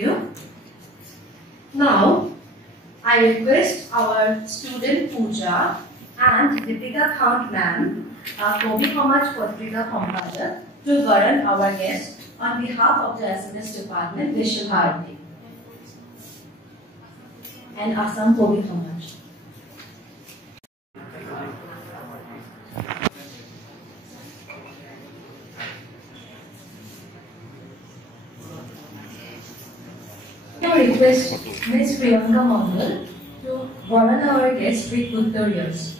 you. Now, I request our student Pooja and Deepika Khant ma'am, Kobi Samaj Patrika Compiler, to warn our guest on behalf of the SMS department, Vishwabharati and Assam Kobi Samaj. I request Ms. Priyanka Mangal to warn our guest with Uttarias.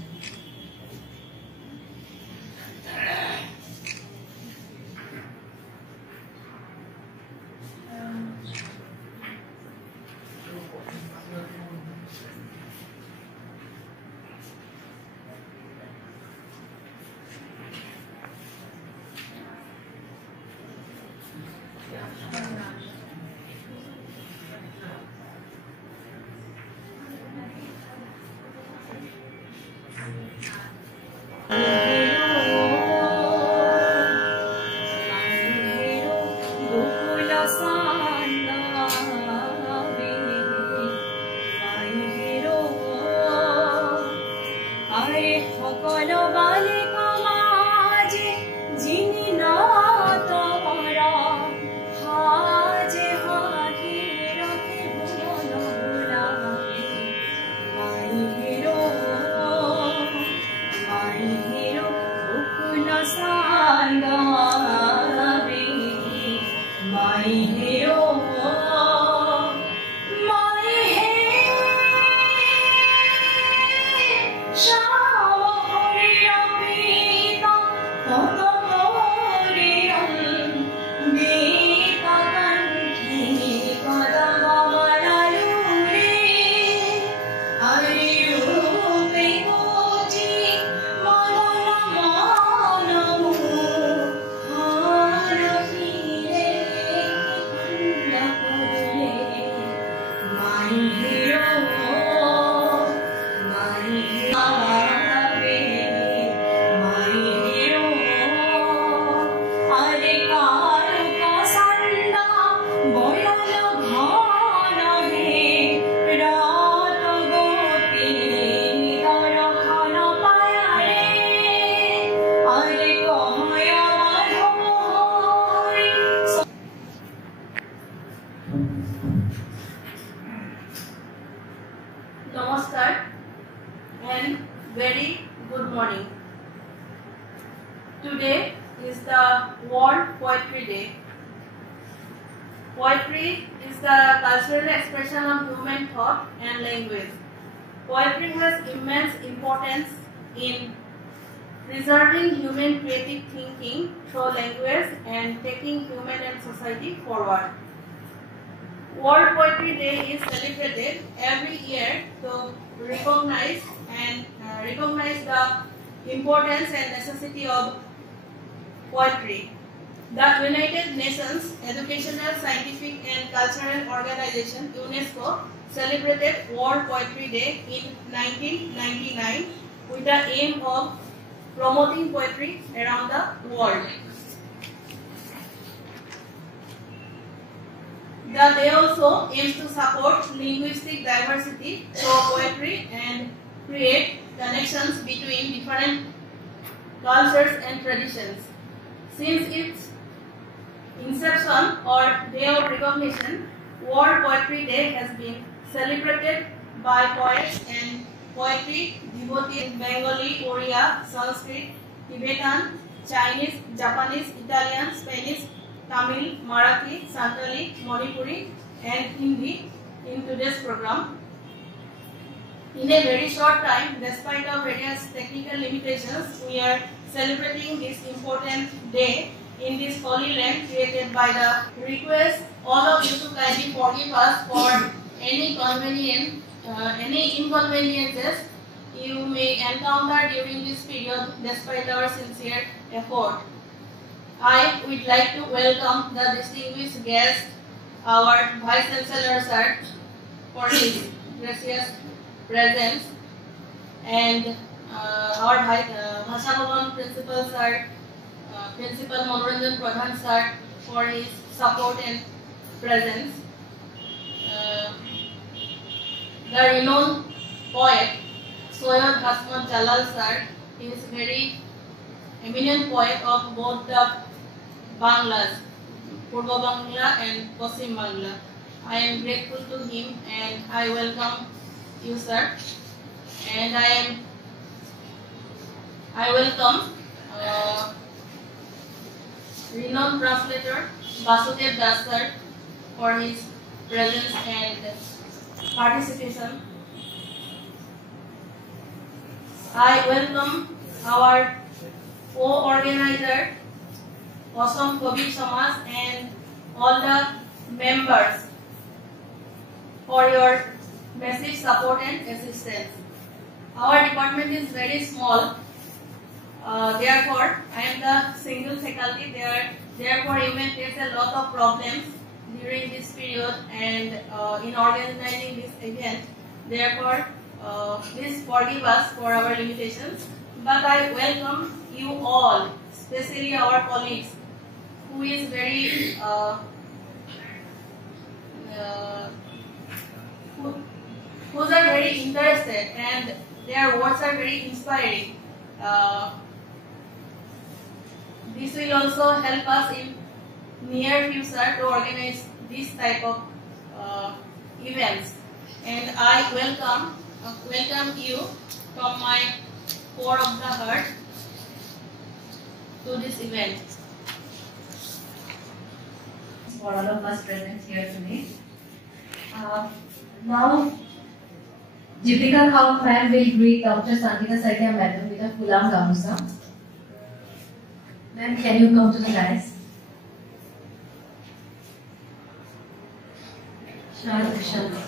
Namaskar and very good morning. Today is the World Poetry Day. Poetry is the cultural expression of human thought and language. Poetry has immense importance in preserving human creative thinking through language and taking human and society forward. World Poetry Day is celebrated every year to recognize the importance and necessity of poetry. The United Nations Educational, Scientific and Cultural Organization (UNESCO) celebrated World Poetry Day in 1999 with the aim of promoting poetry around the world. The day also aims to support linguistic diversity through poetry and create connections between different cultures and traditions. Since its inception or day of recognition, World Poetry Day has been celebrated by poets and poetry devotees in Bengali, Oriya, Sanskrit, Tibetan, Chinese, Japanese, Italian, Spanish, Tamil, Marathi, Santali, Manipuri and Hindi in today's program. In a very short time, despite our various technical limitations, we are celebrating this important day in this holy land created by the request all of you to kindly forgive us for any inconveniences you may encounter during this period despite our sincere effort. I would like to welcome the distinguished guest, our Vice Chancellor Sir, for his gracious presence, and our Bhasha Bhavan Principal Sir, Principal Manoranjan Pradhan Sir, for his support and presence. the renowned poet Soyad Hasmat Jalal sir. He is very eminent poet of both the Banglas, Purba Bangla and Paschim Bangla. I am grateful to him and I welcome you, sir. And I welcome renowned translator Basudev Das sir for his presence and participation. I welcome our co-organizer Assam Kobi Samaj and all the members for your massive support and assistance. Our department is very small, therefore I am the single faculty there. Therefore you may face a lot of problems during this period and in organizing this event. Therefore please forgive us for our limitations. But I welcome you all, especially our colleagues, who is very who are very interested and their words are very inspiring. This will also help us in near future to organize this type of events. And I welcome you from my core of the heart to this event. For all of us present here today. Now, Deepika Khaut ma'am will greet Dr. Sangeeta Saikia madam with a Phulam Gamusa. Ma'am, can you come to the dais? Shanti.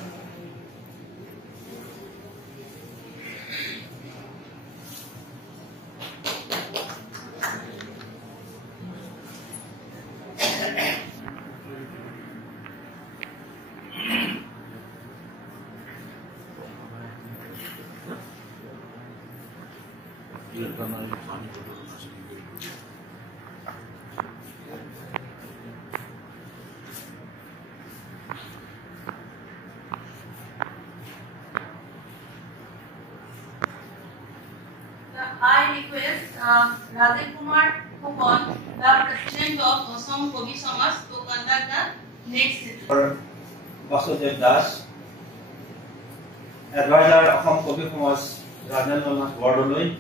I request Rajesh Kumar Khokon, the President of Assam Kobi Samaj, to conduct the next session. Basudev Das, Advisor Assam Kobi Samaj, Rajendranath Bordoloi,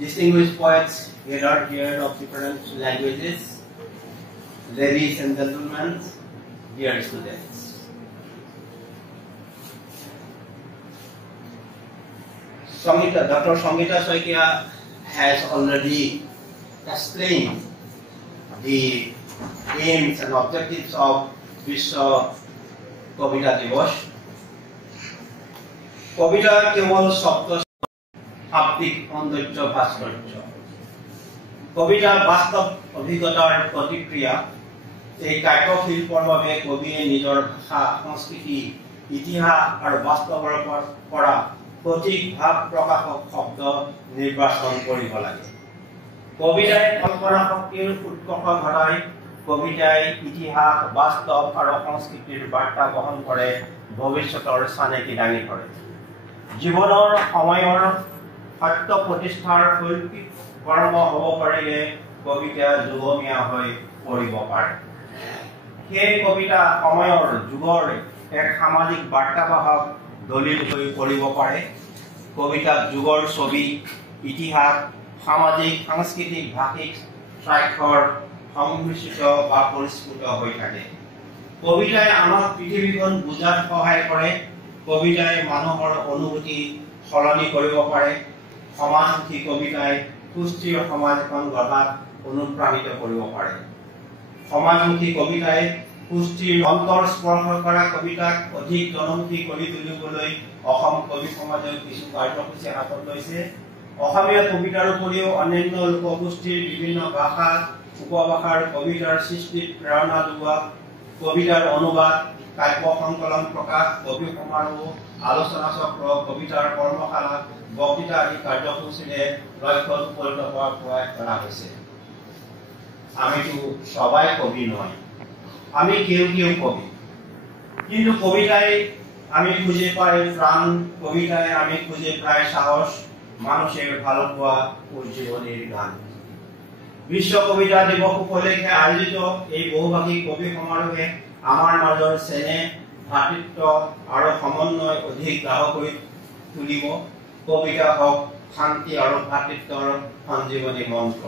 distinguished poets gathered here of different languages, ladies and gentlemen, dear students. Dr. Sangeeta Saikia has already explained the aims and objectives of Vishwa Kavita Divas. Kavita केवल शब्द शाब्दिक सौंदर्य भास्कर्य कविता वास्तव अभिज्ञतार प्रतिक्रिया এই কাব্যশিল্পৰ বাবে কবিয়ে নিজৰ ভাষা সংস্কৃতি ইতিহাস আৰু বাস্তৱৰ পৰা প্ৰতীক ভাৱ প্ৰকাশক শব্দ নিৰ্বাচন কৰিব লাগে কবিতাই কল্পনা শক্তিৰ উৎকৰ্ষ ঘটাই কবিতাই ইতিহাস বাস্তৱ আৰু সংস্কৃতিৰ বাৰ্তা বহন কৰে ভৱিষ্যতৰ চানেকি দাঙি ধৰে জীৱনৰ সময়ৰ সত্য প্ৰতিষ্ঠাৰ শৈল্পিক কৰ্ম হ'ব পাৰিলে কবিতা যুগমীয়া হৈ পৰিব পাৰে সেই কবিতা সময়ৰ যুগৰ এক সামাজিক বাৰ্তাবাহক দলিল হৈ পৰিব পাৰে কবিতা যুগৰ ছবি ইতিহাস সামাজিক সাংস্কৃতিক ভাষিক স্বাক্ষৰ সংমিশ্ৰিত বা পৰিস্ফুট হৈ থাকে কবিতাই আমাক পৃথিৱীখন বুজাত সহায় কৰে কবিতাই মানুহৰ অনুভূতি সলনি কৰিব পাৰে সমাজমুখী কবিতাই সুস্থিৰ সমাজ এখন গঢ়াত অনুপ্ৰাণিত কৰিব পাৰে সমাজমুখী কবিতাই সুস্থিৰ অন্তৰ স্পৰ্শ কৰা কবিতাক অধিক জনমুখী কৰি তুলিবলৈ অসম কবি সমাজে কিছু কাৰ্যসূচী হাতত লৈছে অসমীয়া কবিতাৰ উপৰিও অন্যান্য লোকগোষ্ঠীৰ বিভিন্ন ভাষা উপভাষাৰ কবিতাৰ সৃষ্টিত প্ৰেৰণা যোগোৱা কবিতাৰ অনুবাদ কাব্য সংকলন প্ৰকাশ কবি সমাৰোহ আলোচনা চক্ৰ কবিতাৰ কৰ্মশালা বক্তৃতা আদি কাৰ্যসূচীৰে লক্ষ্যত উপনীত হোৱাৰ প্ৰয়াস কৰা হৈছে আমিতো সবাই কবি নয় আমি কেউ কেউ কবি কিন্তু কবিতাই আমি খুঁজে পাই প্রাণ, কবিতায় আমি খুঁজে পাই সাহস, মানুষের ভালোবাসা ও জীবনের গান। বিশ্ব কবিতা দিবস উপলক্ষে আয়োজিত এই বহুভাষিক কবি সমাৰোহে আমাৰ মাজৰ চেনেহ, ভাতৃত্ব আৰু সমন্বয় অধিক গাঢ় কৰি তুলিব। কবিতা হওক শান্তি আৰু ভাতৃত্বৰ সঞ্জীৱনী মন্ত্ৰ।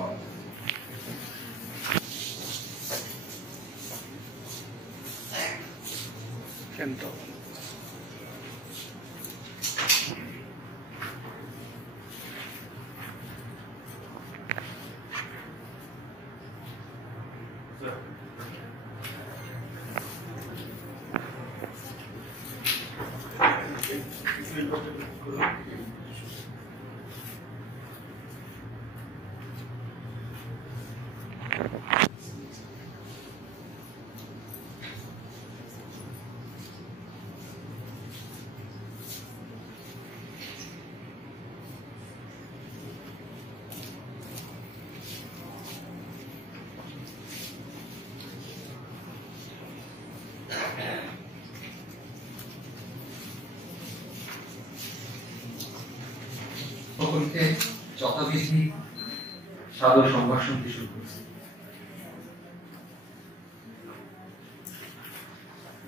সকলকে যথাবিধি সাদর সম্ভাষণ দিয়ে শুরু করছি।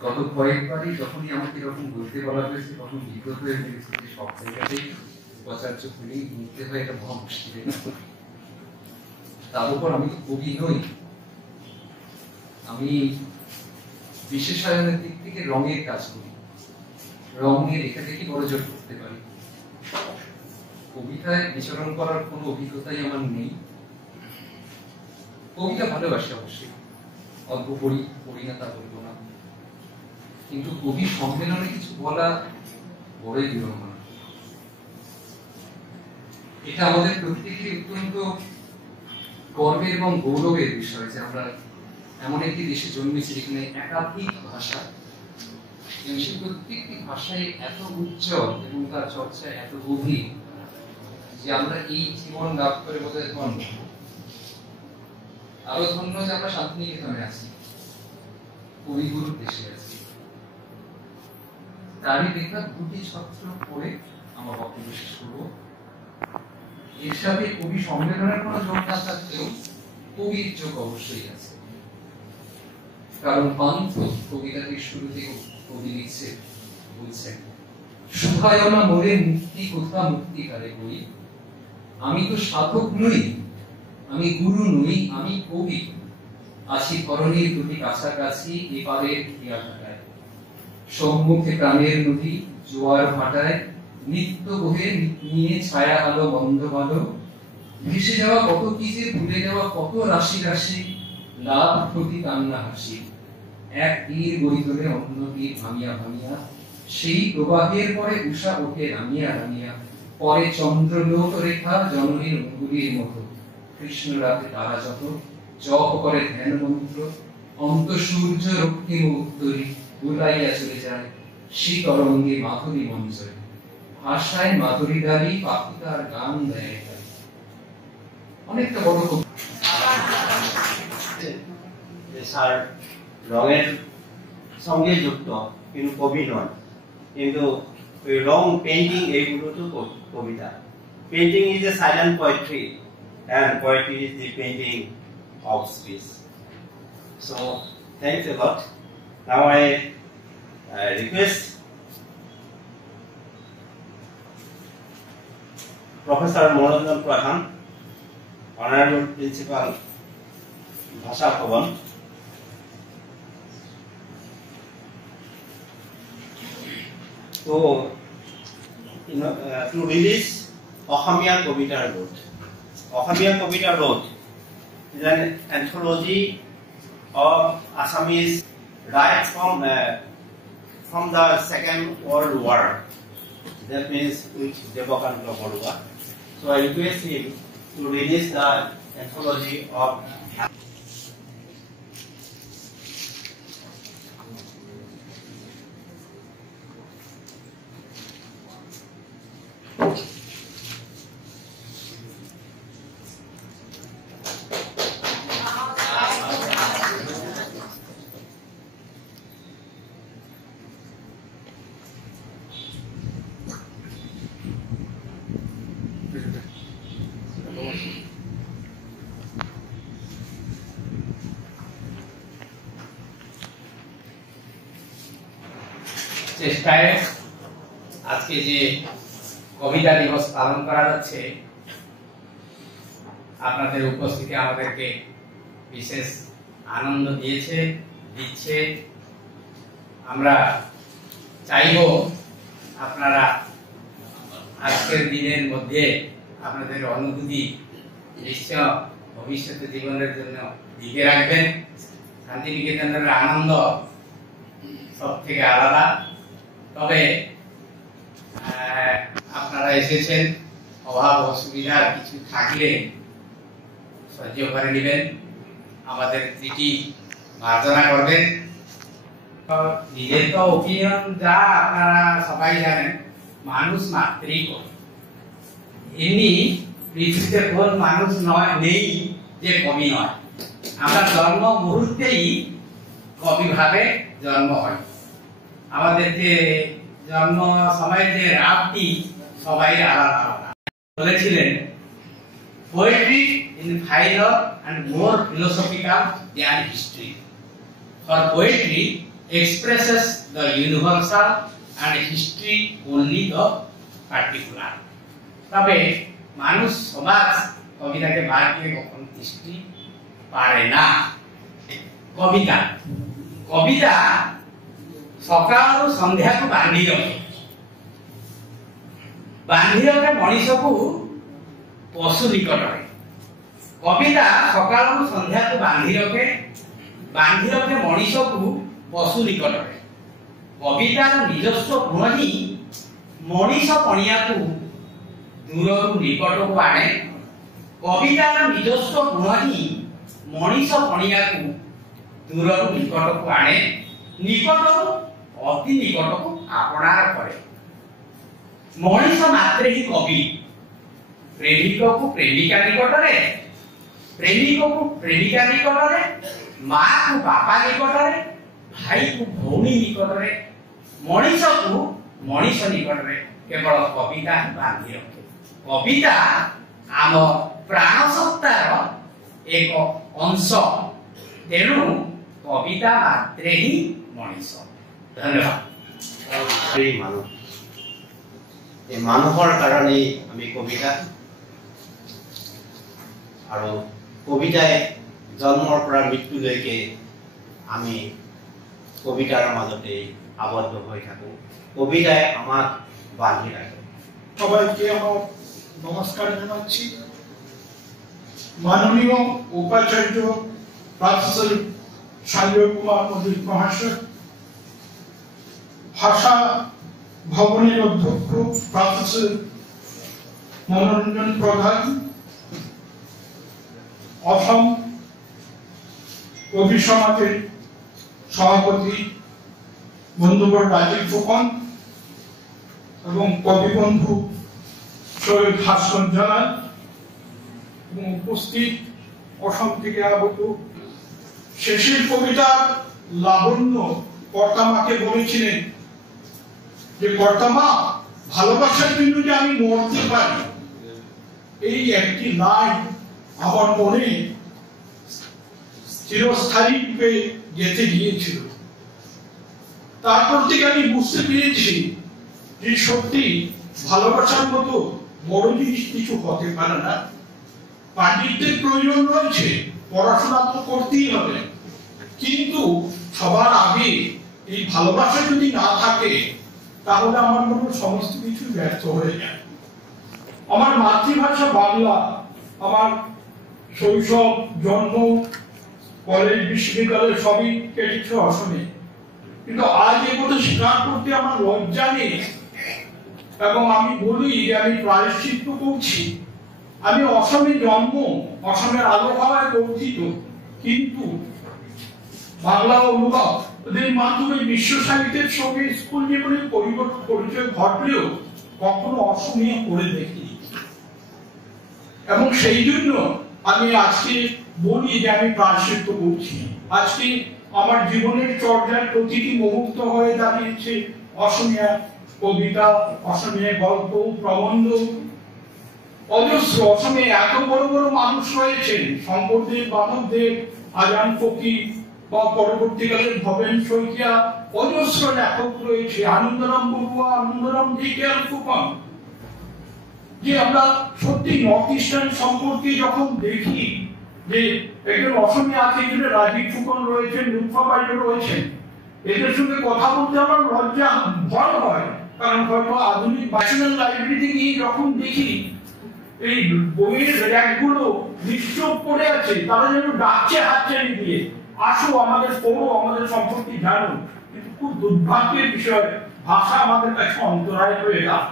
গত কয়েকবারই যখনই আমাকে এরকম বলতে বলা হয়েছে তখন বিগত হয়ে গেছে যে সব জায়গাতেই উপাচার্য খুলেই বলতে হয়, এটা মহা মুশকিল। তার উপর আমি তো কবি নই, আমি বিশেষায়নের দিক থেকে রঙের কাজ করি, রঙের রেখা দেখি বড় জোর করতে পারি। কবিতায় বিচরণ করার কোনো অভিজ্ঞতাই আমার নেই। কবিতা ভালোবাসি অবশ্যই, অল্প পড়ি না তা বলবো না, কিন্তু কবি সম্মেলনে কিছু বলা বড়ই বিড়ম্বনা। এটা আমাদের প্রত্যেকের অত্যন্ত গর্বের এবং গৌরবের বিষয় যে আমরা এমন একটি দেশে জন্মেছি যেখানে একাধিক ভাষা, এবং সেই প্রত্যেকটি ভাষায় এত উজ্জ্বল এবং তার চর্চা এত গভীর যে আমরা এই জীবন লাভ করে বোধহয় ধন্য। আরো ধন্য যে আমরা শান্তিনিকেতনে আছি, কবিগুরুর দেশে আছি। তারই লেখা দুটি ছত্র পড়ে আমার বক্তব্য শেষ করব। এর সাথে কবি সম্মেলনের কোনো যোগ না থাকলেও কবির যোগ অবশ্যই আছে, কারণ পান্থ কবিতাটির শুরুতে কবি লিখছে, বলছেন সুখায়না মোরে মুক্তি কোথা মুক্তিকারে বই, আমি তো সাধক নই, আমি গুরু নই, আমি কবি, আছি ধরণীর দুটি কাছাকাছি এপারের ক্রিয়া ঘটায়, সম্মুখে প্রাণের নদী জোয়ার ভাটায়, নিত্য বহে নিয়ে ছায়া আলো বন্ধ ভালো, ভেসে যাওয়া কত কি যে ভুলে যাওয়া কত রাশি রাশি, লাভ ক্ষতি কান্না হাসি, এক তীর গড়ি তোলে অন্য তীর ভামিয়া ভামিয়া, সেই প্রবাহের পরে উষা ওঠে রামিয়া রামিয়া, পরে চন্দ্রলোক রেখা জননীর অঙ্গুলির মতো, কৃষ্ণ রাতে তারা যত জপ করে ধ্যান মন্ত্র, অন্ত সূর্য রক্তিম উত্তরী বুলাইয়া চলে যায় শীতরঙ্গে মাধুরী মঞ্জরে, ভাষায় মাধুরী ডালি পাখি তার গান দেয়। অনেকটা বড় স্যার রঙের সঙ্গে যুক্ত, কিন্তু কবি নয়। কিন্তু ওই রং পেইন্টিং এইগুলো তো কবিতা। Painting is a silent poetry and poetry is the painting of speech. So thanks a lot. Now I request Professor Moranjan Pradhan, Honorable Principal Bhasha Bhavan, to release Ohamiya Kobita Road. Ohamiya Kobita Road is an anthology of Assamese right from the Second World War. That means with Devakanta Boruga. So I request him to release the anthology of চেষ্টায় আজকে যে কবিতা দিবস পালন করা যাচ্ছে, আপনাদের উপস্থিতি আমাদেরকে বিশেষ আনন্দ দিচ্ছে। আমরা চাইব আপনারা আজকের দিনের মধ্যে আপনাদের অনুভূতি নিশ্চয় ভবিষ্যতে জীবনের জন্য দিকে রাখবেন। শান্তিনিকেতনের আনন্দ সব থেকে আলাদা। তবে আপনারা এসেছেন, অভাব অসুবিধা কিছু থাকলে সহ্য করে নেবেন, আমাদের ত্রুটি মার্জনা করবেন। নিজের তো ওপিনিয়ন যা আপনারা সবাই জানেন, মানুষ মাত্রই কবি। এমনি পৃথিবীতে কোন মানুষ নেই যে কবি নয়। আমরা জন্ম মুহূর্তেই কবি ভাবে জন্ম হয়। আমাদের যে জন্ম সময়ের যে রাবটি সবাই আলাদা আলাদা। বলেছিলেন, poetry in final and more philosophical than history. For poetry expresses the universal and history only the particular. তবে মানুষ সমাজ কবিতাকে বাদ দিয়ে কখনো দৃষ্টি পারে না। কবিতা ସକାଳରୁ ସନ୍ଧ୍ୟାକୁ ବାନ୍ଧି ରଖେ ମଣିଷକୁ ପଶୁ ନିକଟରେ। କବିତା ସକାଳରୁ ସନ୍ଧ୍ୟାକୁ ବାନ୍ଧି ରଖେ ମଣିଷକୁ ପଶୁ ନିକଟରେ। କବିତାର ନିଜସ୍ୱ ଗୁଣ ହିଁ ମଣିଷ ପଣିଆକୁ ଦୂରରୁ ନିକଟକୁ ଆଣେ। କବିତାର ନିଜସ୍ୱ ଗୁଣ ହିଁ ମଣିଷ ପଣିଆକୁ ଦୂରରୁ ନିକଟକୁ ଆଣେ, ନିକଟରୁ ଅତି ନିକଟକୁ ଆପଣାର କରେ। ମଣିଷ ମାତ୍ରେ ହିଁ କବି। ପ୍ରେମିକକୁ ପ୍ରେମିକା ନିକଟରେ, ପ୍ରେମିକକୁ ପ୍ରେମିକା ନିକଟରେ, ମାକୁ ବାପା ନିକଟରେ, ଭାଇକୁ ଭଉଣୀ ନିକଟରେ, ମଣିଷକୁ ମଣିଷ ନିକଟରେ କେବଳ କବିତା ବାନ୍ଧି ରଖେ। କବିତା ଆମ ପ୍ରାଣ ସତ୍ତାର ଏକ ଅଂଶ। ତେଣୁ কবিতা মাত্রেই মনিষ। ধন্যবাদ। এই মানুহৰ কাৰণেই আমি কবিতা, আৰু কবিতাই জন্মৰ পৰা মৃত্যুলৈকে আমি কবিতাৰ মাজতে আবদ্ধ হৈ থাকো। কবিতাই আমাক বান্ধি রাখে। সবাইকে আমার নমস্কার জানাচ্ছি। মাননীয় উপাচার্য প্রফেসর সঞ্জয় কুমার মল্লিক মহাশয়, ভাষা ভবনের অধ্যক্ষ প্রফেসর মনোরঞ্জন প্রধান, অসম কবি সমাজের সভাপতি বন্ধুবর রাজীব ফুকন এবং কবি বন্ধু সৈয়দ হাসন জালাল এবং উপস্থিত অসম থেকে আগত। শেষের কবিতার লাবণ্য কর্তামাকে বলেছিলেন যে, কর্তামা, ভালোবাসার জন্য যে আমি মরতে পারি, এই একটি লাইন আমার মনে চিরস্থায়ী রূপে গেঁথে গিয়েছিল। তারপর থেকে আমি বুঝতে পেরেছি যে সত্যি ভালোবাসার মতো বড় জিনিস কিছু হতে পারে না। পাণ্ডিত্যের প্রয়োজন রয়েছে, পড়াশোনা তো করতেই হবে, কিন্তু সবার আগে এই ভালোবাসা যদি না থাকে তাহলে আমার মনে সমস্ত কিছু ব্যর্থ হয়ে যায়। আমার মাতৃভাষা বাংলা, আমার শৈশব, জন্ম, কলেজ, বিশ্ববিদ্যালয় সবই কেটেছে অসমে, কিন্তু আজ এ কথা স্বীকার করতে আমার লজ্জা নেই। এবং আমি বলি যে আমি প্রায়শ্চিত্ত করছি। আমি অসমে জন্ম, অসমের আবহাওয়ায় গঠিত, কিন্তু বাংলা অনুবাদ ওদের মাধ্যমে বিশ্ব সাহিত্যের সঙ্গে স্কুল জীবনের পরিচয় ঘটলেও কখনো অসমীয়া পড়ে দেখিনি। এবং সেই জন্য আমি আজকে বলি যে আমি প্রায়শ্চিত্ত করছি। আজকে আমার জীবনের চর্যার প্রতিটি মুহূর্ত হয়ে দাঁড়িয়েছে অসমীয়া কবিতা, অসমীয়া গল্প, প্রবন্ধ। অজস্র অসমে এত বড় বড় মানুষ রয়েছেন, শঙ্করদেব, মাধবদেব, আজান ফকির বা পরবর্তীকালে ভবেন শইকীয়া, অজস্র লেখক রয়েছে, আনন্দরাম বড়ুয়া, আনন্দরাম জিকেএল ফুকন, যে আমরা সত্যি নর্থ ইস্টার্ন সম্পর্কে যখন দেখি যে একজন অসমে আছে, এখানে রাজীব ফুকন রয়েছেন, লুৎফা বাইডো রয়েছেন, এদের সঙ্গে কথা বলতে আমার লজ্জা ভয় হয়। কারণ হয়তো আধুনিক ন্যাশনাল লাইব্রেরিতে গিয়ে যখন দেখি এই বইয়ের র্যাকগুলো নিশ্চুপ পড়ে আছে, তারা যেন ডাকছে হাতছানি দিয়ে, আসো আমাদের পড়ো, আমাদের সম্পর্কে জানো। কিন্তু খুব দুর্ভাগ্যের বিষয়, ভাষা আমাদের কাছে অন্তরায় হয়ে যায়।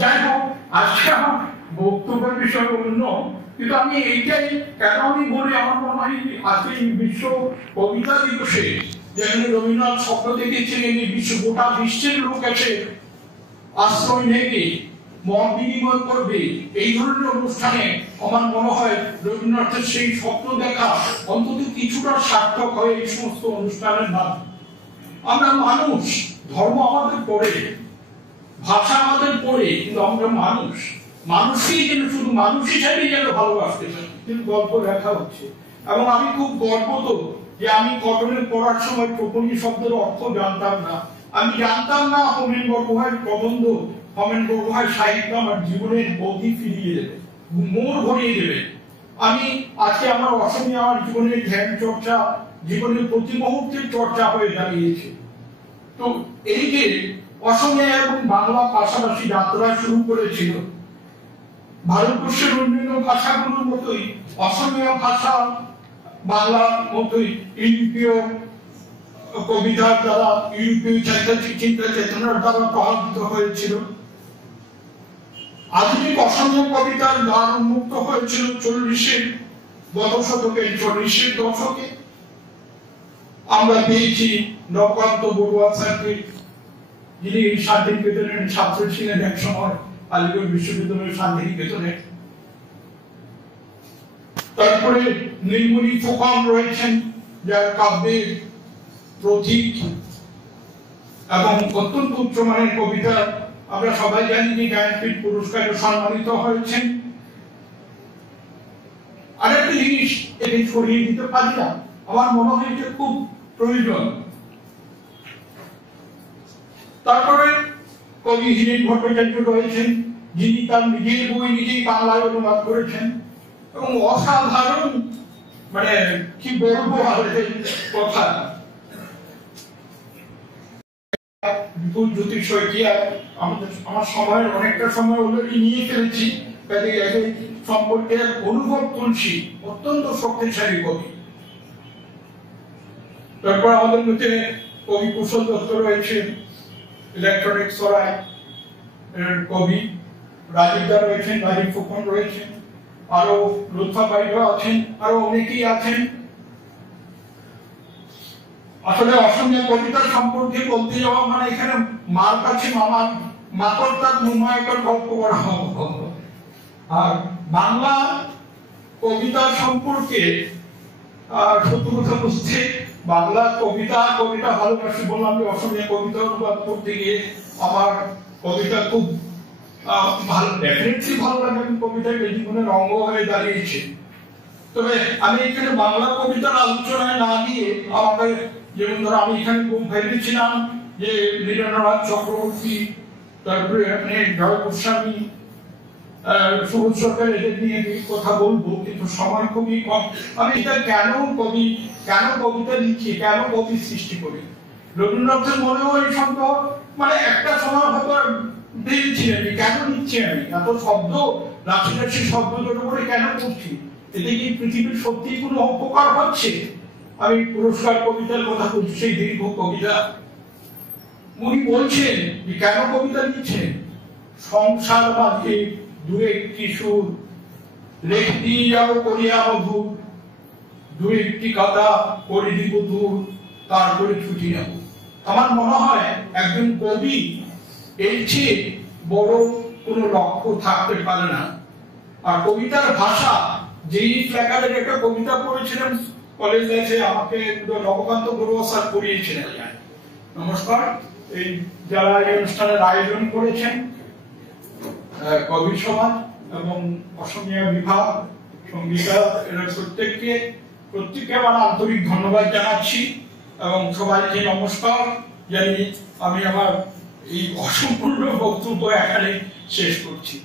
যাই হোক, আজকে আমার বক্তব্যের বিষয় অন্য, কিন্তু আমি এইটাই কেন আমি বলি, আমার মনে হয় আজকে বিশ্ব কবিতা দিবসে যেখানে রবীন্দ্রনাথ স্বপ্ন দেখেছিলেন এই গোটা বিশ্বের লোক আছে আশ্রয় নেবে, মত বিনিময় করবে, এই ধরনের অনুষ্ঠানে আমার মনে হয় রবীন্দ্রনাথের সেই স্বপ্ন দেখা অন্তত কিছুটা সার্থক হয় এই সমস্ত অনুষ্ঠানের মাধ্যমে। আমরা মানুষ, ধর্ম আমাদের পড়ে, ভাষা আমাদের পড়ে, কিন্তু আমরা মানুষ, মানুষই যেন শুধু মানুষ হিসাবেই যেন ভালোবাসতে পারি। কিন্তু গল্প লেখা হচ্ছে, এবং আমি খুব গর্বিত যে আমি কটনে পড়ার সময় টোপনি শব্দের অর্থ জানতাম না। আমি জানতাম না হোমেন বরগোহাইয়ের প্রবন্ধ, হোমেন বরগোহাইয়ের সাহিত্য আমার জীবনের গতি ফিরিয়ে দেবে, মোড় ঘুরিয়ে দেবে। আমি আজকে আমার অসমীয়া আমার জীবনের ধ্যান চর্চা, জীবনের প্রতি মুহূর্তের চর্চা হয়ে দাঁড়িয়েছে। তো এই যে অসমীয়া এবং বাংলা পাশাপাশি যাত্রা শুরু করেছিল, ভারতবর্ষের অন্যান্য ভাষাগুলোর মতোই অসমীয়া ভাষা বাংলার মতোই ইউরোপীয় কবিতার দ্বারা, ইউরোপীয় চিন্তা চেতনার দ্বারা প্রভাবিত হয়েছিল। আধুনিক অসমীয়া কবিতার দ্বার উন্মুক্ত হয়েছিল 40-এর গত শতকের 40-এর দশকে। আমরা পেয়েছি নবকান্ত বড়ুয়া স্যারকে, যিনি শান্তিনিকেতনের ছাত্র ছিলেন এক সময়, আলিগড় বিশ্ববিদ্যালয়ের শান্তিনিকেতনে। তারপরে নীলমণি ফুকন রয়েছেন, যার কাব্যের প্রতীক এবং অত্যন্ত উচ্চমানের কবিতা। আমরা সবাই জানি যে জ্ঞানপীঠ পুরস্কারে সম্মানিত হয়েছেন। আরেকটা জিনিস এটি ছড়িয়ে দিতে পারি না, আমার মনে হয় যে খুব প্রয়োজন। তারপরে কবি হীরেন ভট্টাচার্য রয়েছেন, যিনি তার নিজের বই নিজেই বাংলায় অনুবাদ করেছেন, এবং অসাধারণ, মানে কি বলবো কথা। বিপুল জ্যোতি শইকীয়া, আমার সময়ের অনেকটা সময় অলরেডি নিয়ে ফেলেছি, কাজে সম্পর্কে অনুভব তুলসী অত্যন্ত শক্তিশালী কবি। তারপর আমাদের মধ্যে কবি কুশল দত্ত রয়েছেন, ইলেকট্রনিক সরাই কবি, রাজীব দা রয়েছেন, রাজীব ফুকন রয়েছেন, আরো লুৎফা বাইডো আছেন, আরো অনেকেই আছেন। আসলে অসমীয়া কবিতা সম্পর্কে বলতে যাওয়া মানে এখানে মার কাছে মামার মাতর তার মুমায়কার গল্প করা হবে। আর বাংলা কবিতা সম্পর্কে সত্য কথা বুঝতে, বাংলা কবিতা ভালোবাসি বললাম, আমি অসমীয়া কবিতা অনুবাদ করতে গিয়ে আমার কবিতা খুব ভালো, ডেফিনেটলি ভালো লাগে, কবিতাকে জীবনের অঙ্গ হয়ে দাঁড়িয়েছে। তবে আমি এখানে বাংলা কবিতার আলোচনায় না গিয়ে, আমাকে যেমন ধরো আমি এখানে খুব ভেবেছিলাম যে নীরেন্দ্রনাথ চক্রবর্তী, তারপরে আপনি জয় গোস্বামী, সুবোধ সরকার, এদের নিয়ে কথা বলবো, কিন্তু সময় খুবই কম। আমি এটা কেন কবিতা লিখি, কেন কবি সৃষ্টি করি, রবীন্দ্রনাথের মনেও এই শব্দ, মানে একটা সময় হয়তো ভেবেছিলেন কেন লিখছি আমি এত শব্দ, রাশি শব্দ জোড়ো করে কেন করছি, এতে কি পৃথিবীর সত্যি কোনো উপকার হচ্ছে? আমি পুরস্কার কবিতার কথা বলছি, সেই দীর্ঘ কবিতা। উনি বলছেন যে কেন কবিতা লিখছেন, সংসার মাঝে দু একটি সুর লেখতি যাবো করিয়া মধুর, দু একটি কথা করে দিব দূর, তারপরে ছুটি নেব। আমার মনে হয় একজন কবি এর চেয়ে বড় কোনো লক্ষ্য থাকতে পারে না। আর কবিতার ভাষা, যেই ফ্ল্যাকারের একটা কবিতা পড়েছিলেন কলেজ লাইফে, আমাকে নবকান্ত বড়ুয়া স্যার পড়িয়েছিলেন। নমস্কার, এই যারা এই অনুষ্ঠানের আয়োজন করেছেন, কবি সমাজ এবং অসমীয়া বিভাগ, সঙ্গীতা, এরা প্রত্যেককে আমার আন্তরিক ধন্যবাদ জানাচ্ছি এবং সবাইকে নমস্কার। জানিয়ে আমি আমার এই অসম্পূর্ণ বক্তব্য এখানে শেষ করছি।